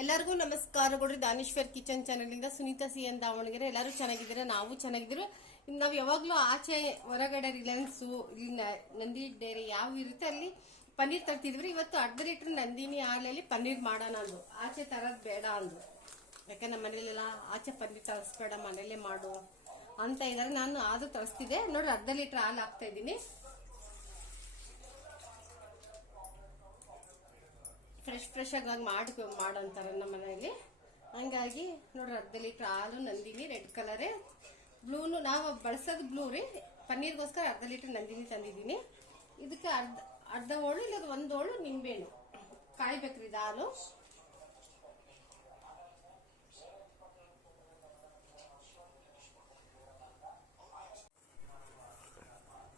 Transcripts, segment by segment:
ಎಲ್ಲರಿಗೂ ನಮಸ್ಕಾರಗಳು ದಾನೇಶ್ವರ್ ಕಿಚನ್ ಚಾನಲಿಂದ ಸುನೀತಾ ಸಿ ಎನ್ ದಾವಣಗೆರೆ. ಎಲ್ಲರೂ ಚೆನ್ನಾಗಿದ್ದೀರಾ? ನಾವು ಚೆನ್ನಾಗಿದ್ದೀವಿ. ಇನ್ನು ನಾವು ಯಾವಾಗಲೂ ಆಚೆ ಹೊರಗಡೆ ರಿಲಯನ್ಸು ಇಲ್ಲಿ ನಂದಿ ಡೈರಿ ಯಾವ ಇರುತ್ತೆ ಅಲ್ಲಿ ಪನ್ನೀರ್ ತರ್ತಿದ್ವಿ. ಇವತ್ತು ಅರ್ಧ ಲೀಟ್ರ್ ನಂದಿನಿ ಹಾಲಲ್ಲಿ ಪನ್ನೀರ್ ಮಾಡೋಣ ಅಂದು ಆಚೆ ತರೋದು ಬೇಡ ಅಂದು ಯಾಕೆ ನಮ್ಮ ಮನೇಲೆಲ್ಲ ಆಚೆ ಪನ್ನೀರ್ ತರಿಸ್ಬೇಡ ಮನೇಲೇ ಮಾಡು ಅಂತ ಇದ್ದಾರೆ ನಾನು ಆದರೂ ತರಿಸ್ತಿದ್ದೆ. ನೋಡ್ರಿ, ಅರ್ಧ ಲೀಟ್ರ್ ಹಾಲು ಹಾಕ್ತಾ ಇದ್ದೀನಿ. ಫ್ರೆಶ್ ಫ್ರೆಶ್ ಆಗಿ ಹಂಗೆ ಮಾಡಿ ಮಾಡಂತಾರೆ ನಮ್ಮ ಮನೆಯಲ್ಲಿ. ಹಂಗಾಗಿ ನೋಡ್ರಿ ಅರ್ಧ ಲೀಟ್ರ್ ಹಾಲು, ನಂದಿನಿ, ರೆಡ್ ಕಲರೇ. ಬ್ಲೂನು ನಾವು ಬಳಸೋದು ಬ್ಲೂ ರೀ. ಪನ್ನೀರ್ಗೋಸ್ಕರ ಅರ್ಧ ಲೀಟ್ರ್ ನಂದಿನಿ ತಂದಿದ್ದೀನಿ. ಇದಕ್ಕೆ ಅರ್ಧ ಅರ್ಧ ಹೋಳು ಇಲ್ಲ ಒಂದು ಹೋಳು ನಿಂಬೆಹಣ್ಣು. ಕಾಯ್ಬೇಕ್ರಿ ಇದು ಹಾಲು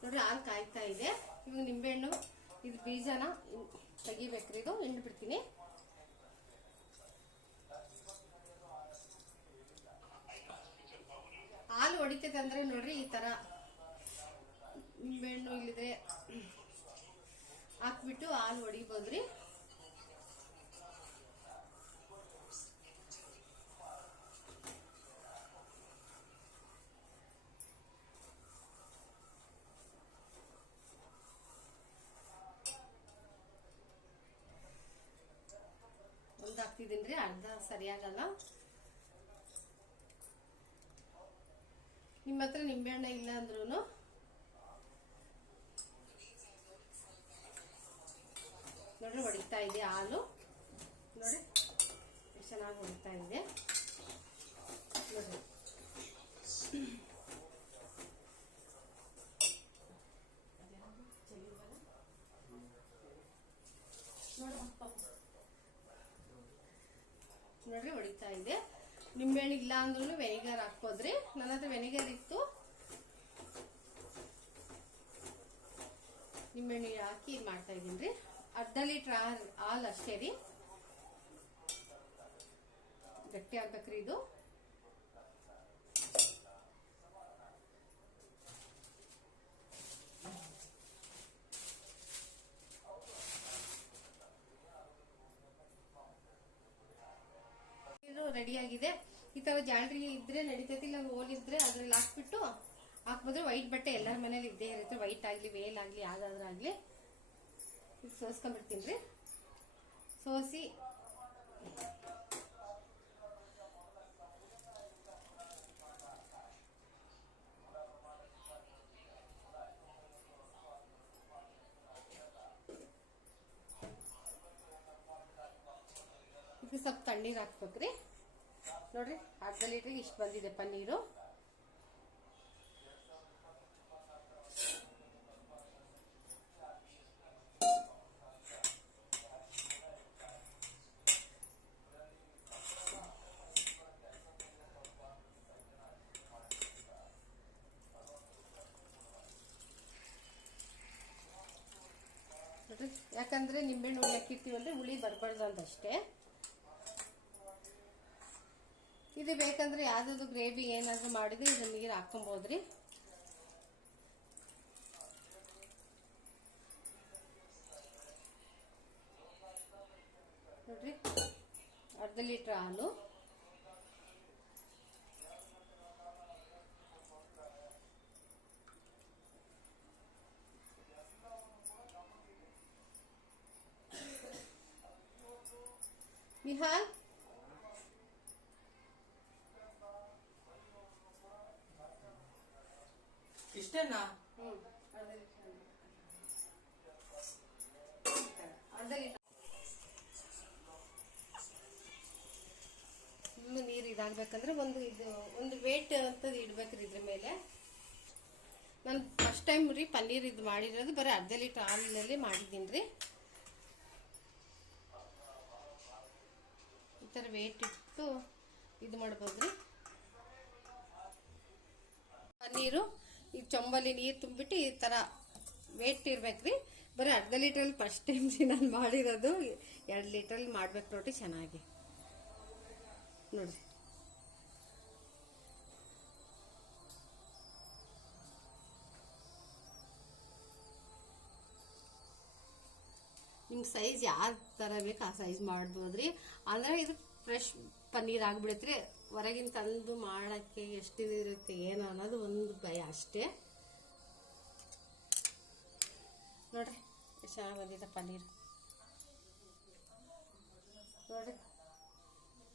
ನೋಡ್ರಿ, ಹಾಲು ಕಾಯ್ತಾ ಇದೆ. ಇವಾಗ ನಿಂಬೆಹಣ್ಣು ಇದು ಬೀಜನ ತೆಗಿಬೇಕ್ರಿ. ಇದು ಹಿಂಡು ಬಿಡ್ತೀನಿ. ಹಾಲು ಹೊಡಿತೈತೆ ಅಂದ್ರೆ ನೋಡ್ರಿ ಈ ತರ. ನಿಂಬೆಹಣ್ಣು ಇಲ್ಲಿದೆ. ಹಾಕ್ಬಿಟ್ಟು ಹಾಲು ಹೊಡಿಬೋದ್ರಿ. ಒಂದು ರೀ, ಅರ್ಧ ಸರಿಯಾಗಲ್ಲ. ನಿಮ್ಮ ಹತ್ರ ನಿಂಬೆಹಣ್ಣ ಇಲ್ಲ ಅಂದ್ರೂ ನೋಡ್ರಿ, ಹೊಡಿತಾ ಇದೆ ಹಾಲು. ನೋಡಿ, ಚೆನ್ನಾಗಿ ಹೊಡಿತಾ ಇದೆ ನೋಡ್ರಿ ನೋಡ್ರಿ ಹೊಡಿತಾ ಇದೆ. ನಿಂಬೆಹಣ್ಣು ಇಲ್ಲ ಅಂದ್ರೂ ವೆನಿಗರ್ ಹಾಕೋದ್ರಿ ನನ್ನ ಹತ್ರ ವೆನಿಗರ್ ಇತ್ತು. ನಿಂಬೆಹಣ್ಣು ಹಾಕಿ ಇದು ಮಾಡ್ತಾ ಇದ್ದೀನಿ ರೀ. ಅರ್ಧ ಲೀಟ್ರ್ ಹಾಲು ಅಷ್ಟೇ ರೀ. ಗಟ್ಟಿ ಆಗ್ಬೇಕ್ರಿ ಇದು. ಇದು ರೆಡಿ ಆಗಿದೆ ಈ ತರ ಜಾಲರಿ ಇದ್ರೆ ನಡೀತೈತಿ, ಇಲ್ಲ ಹೋಲ್ ಇದ್ರೆ ಅದ್ರಲ್ಲಿ ಹಾಕ್ಬಿಟ್ಟು ಹಾಕ್ಬೋದ್ರೆ ವೈಟ್ ಬಟ್ಟೆ ಎಲ್ಲರ ಮನೇಲಿ ಇದ್ದೇ ಇರುತ್ತೆ. ವೈಟ್ ಆಗಲಿ ವೇಲ್ ಆಗಲಿ, ಯಾವ್ದಾದ್ರು ಆಗ್ಲಿ. ಇದು ಸೋಸ್ಕೊಂಡ್ಬಿಡ್ತೀನಿ ರೀ. ಸೋಸಿ. ಸ್ವಲ್ಪ ತಣ್ಣೀರು ಹಾಕ್ಬೇಕ್ರಿ ನೋಡ್ರಿ ಅರ್ಧ ಲೀಟ್ರಿಗೆ ಇಷ್ಟು ಬಂದಿದೆ ಪನ್ನೀರು. ಯಾಕಂದ್ರೆ ನಿಂಬೆಹಣ್ಣು ಹುಳಿ ಅಂದ್ರೆ ಹುಳಿ ಬರಬಾರ್ದು ಅಂತಷ್ಟೇ ಇದು ಬೇಕಂದ್ರೆ ಯಾವ್ದಾದ್ರು ಗ್ರೇವಿ ಏನಾದ್ರು ಮಾಡಿದ್ರೆ ಇದನ್ನ ನೀರು ಹಾಕೊಬೋದ್ರಿ ನೋಡ್ರಿ ಅರ್ಧ ಲೀಟ್ರ್ ಹಾಲು. ನಿಹಾಲ್ ಇಷ್ಟೇನಾ? ಅರ್ಧ ನೀರು ಇದಾಗ್ಬೇಕಂದ್ರೆ ಒಂದು ಇದು, ಒಂದು ವೇಟ್ ಅಂತದ್ದು ಇಡ್ಬೇಕ್ರಿ ಇದ್ರ ಮೇಲೆ. ನಾನು ಫಸ್ಟ್ ಟೈಮ್ ರೀ ಪನ್ನೀರ್ ಇದು ಮಾಡಿರೋದು, ಬರೀ ಅರ್ಧ ಲೀಟ್ರ್ ಹಾಲಿನಲ್ಲಿ ಮಾಡಿದ್ದೀನಿ ರೀ ಈ ಥರ ವೇಟ್ ಇಟ್ಟು ಇದು ಮಾಡ್ಬೋದ್ರಿ. ಪನ್ನೀರು ಈ ಚೊಂಬಲ್ಲಿ ನೀರು ತುಂಬಿಟ್ಟು ಈ ಥರ ವೇಟ್ ಇರ್ಬೇಕ್ರಿ. ಬರೀ ಅರ್ಧ ಲೀಟ್ರಲ್ಲಿ ಫಸ್ಟ್ ಟೈಮ್ ನಾನು ಮಾಡಿರೋದು. ಎರಡು ಲೀಟ್ರಲ್ಲಿ ಮಾಡ್ಬೇಕು ರೊಟ್ಟಿ ಚೆನ್ನಾಗಿ. ನೋಡಿ ನಿಮ್ಗೆ ಸೈಜ್ ಯಾವ ಥರ ಬೇಕು ಆ ಸೈಜ್ ಮಾಡ್ಬೋದ್ರಿ. ಅಂದ್ರೆ ಇದು ಫ್ರೆಶ್ ಪನ್ನೀರ್ ಆಗ್ಬಿಡತ್ರಿ. ಹೊರಗಿನ ತಂದು ಮಾಡೋಕ್ಕೆ ಎಷ್ಟು ಇರುತ್ತೆ ಏನು ಅನ್ನೋದು ಒಂದು ಭಯ ಅಷ್ಟೇ. ನೋಡ್ರಿ ಚೆನ್ನಾಗಿ ಬಂದಿದೆ ಪನ್ನೀರ್. ನೋಡ್ರಿ,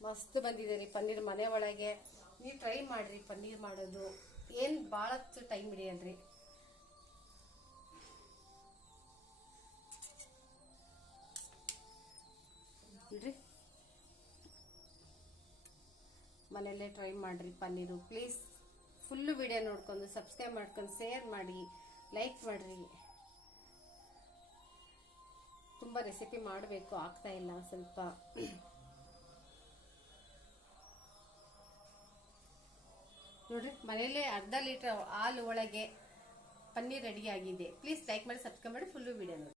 ಮಸ್ತ್ ಬಂದಿದೆ ರೀ ಪನ್ನೀರ್ ಮನೆ ಒಳಗೆ. ನೀವು ಟ್ರೈ ಮಾಡಿರಿ ಪನ್ನೀರ್ ಮಾಡೋದು. ಏನು ಭಾಳ ಟೈಮ್ ಹಿಡಿಯಲ್ರಿ. ಮನೆಯಲ್ಲೇ ಟ್ರೈ ಮಾಡಿರಿ ಪನ್ನೀರು. ಪ್ಲೀಸ್ ಫುಲ್ಲು ವಿಡಿಯೋ ನೋಡ್ಕೊಂಡು ಸಬ್ಸ್ಕ್ರೈಬ್ ಮಾಡ್ಕೊಂಡು ಶೇರ್ ಮಾಡಿ ಲೈಕ್ ಮಾಡಿರಿ. ತುಂಬ ರೆಸಿಪಿ ಮಾಡಬೇಕು, ಆಗ್ತಾ ಇಲ್ಲ ಸ್ವಲ್ಪ. ನೋಡ್ರಿ, ಮನೆಯಲ್ಲೇ ಅರ್ಧ ಲೀಟರ್ ಹಾಲು ಒಳಗೆ ಪನ್ನೀರ್ ರೆಡಿ ಆಗಿದೆ. ಪ್ಲೀಸ್ ಲೈಕ್ ಮಾಡಿ ಸಬ್ಸ್ಕ್ರೈಬ್ ಮಾಡಿ ಫುಲ್ಲು ಫುಲ್